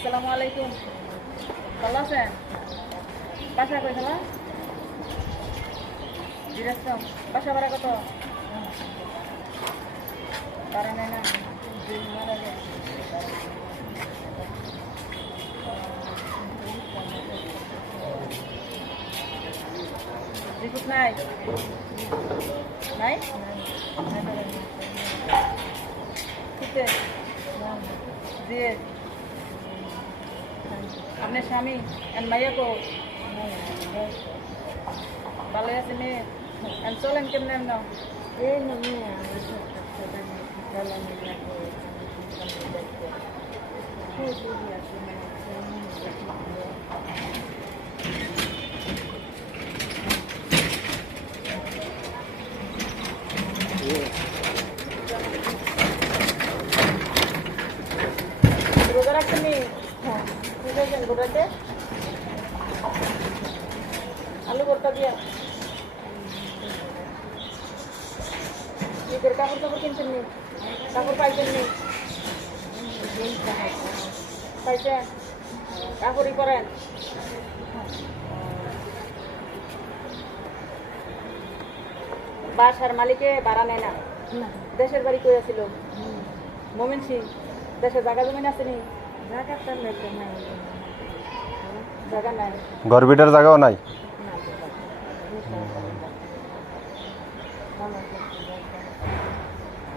আসসালামু আলাইকুম। ভালো আছেন? বাসা কই তোমার? দিনাজপুর। বাসা ভাড়া কত? ভাড়া নেয় না? রিপোর্ট নাই? নাই? কিসে? দিয়ে আপনার স্বামী এন মাইয়া কো ভালো আছে মেয়ে এন চলেন কেমনে এমন রোজা রাখছেন নি? ঠিক আছে গোটাতে আলু ভর্তা দিয়া ঈদের কাপড় টাপড় কিনছেন নি? কাপড় পাইছেন নি? পাইছেন? কাপড়ই করেন? বাসার মালিকে ভাড়া নেয় না? দেশের বাড়ি কই আছিল? মোমিন সিং। দেশের জায়গা জমিন আছে নি? জায়গা নাই। ঘর বিটার জায়গাও নাই।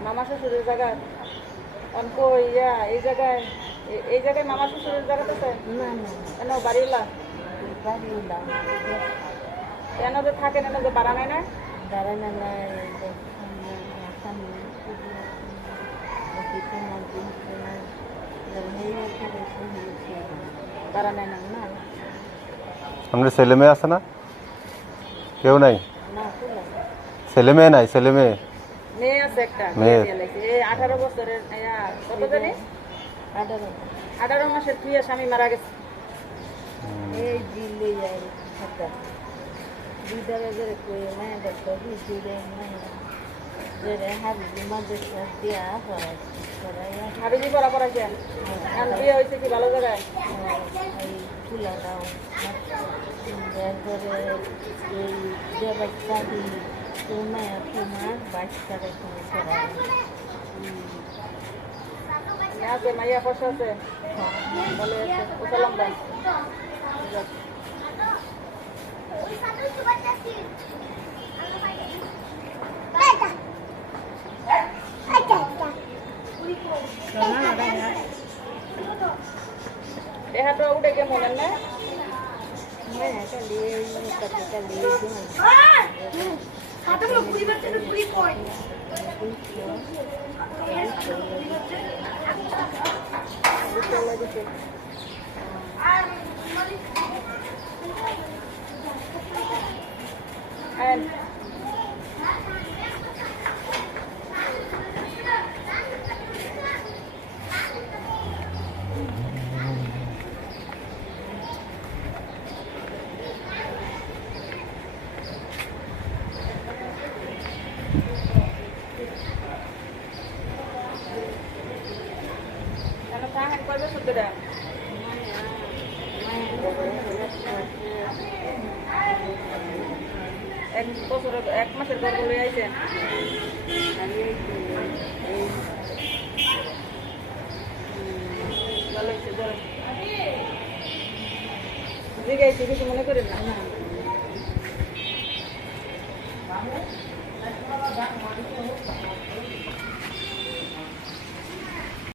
মামা শ্বশুরের জায়গা অঙ্ক ইয়া এই জায়গায় মামা শ্বশুরের জায়গা তো কেন বাড়িলা কেন যে থাকেন এনে যে বাড়া নেয় না? বাড়া নেয় না না আমাদের ছেলে মেয়ে আছে না? কেউ নাই? ছেলে মেয়ে নাই? ছেলে মেয়ে মেয়ে আছে একটা মেয়ে। 18 বছরের কত জানি 18 মাসের তুই স্বামী মারা গেছে। এই দিল্লি যাই একটা বিদারে জরে কই না দেখো বিদারে না জরে হাবিবি মাদ্রাসা দিয়া পড়াইয়া হাবিবি পড়া যায় আর বিয়ে হইছে কি ভালো জায়গায় এই ফুলা দাও তারপরে এই যে বাচ্চা দি তোমার 22 টাকা করে পড়ায় আছে মাইয়া পয়সা আছে ভালো আছে সালাম দাও দেহাটা উঠে কে মনে না করবে সত্যিটা এক মাসের গর্ব লই আইছেন ভালো হয়েছে জিগাইছি কিছু মনে করেন না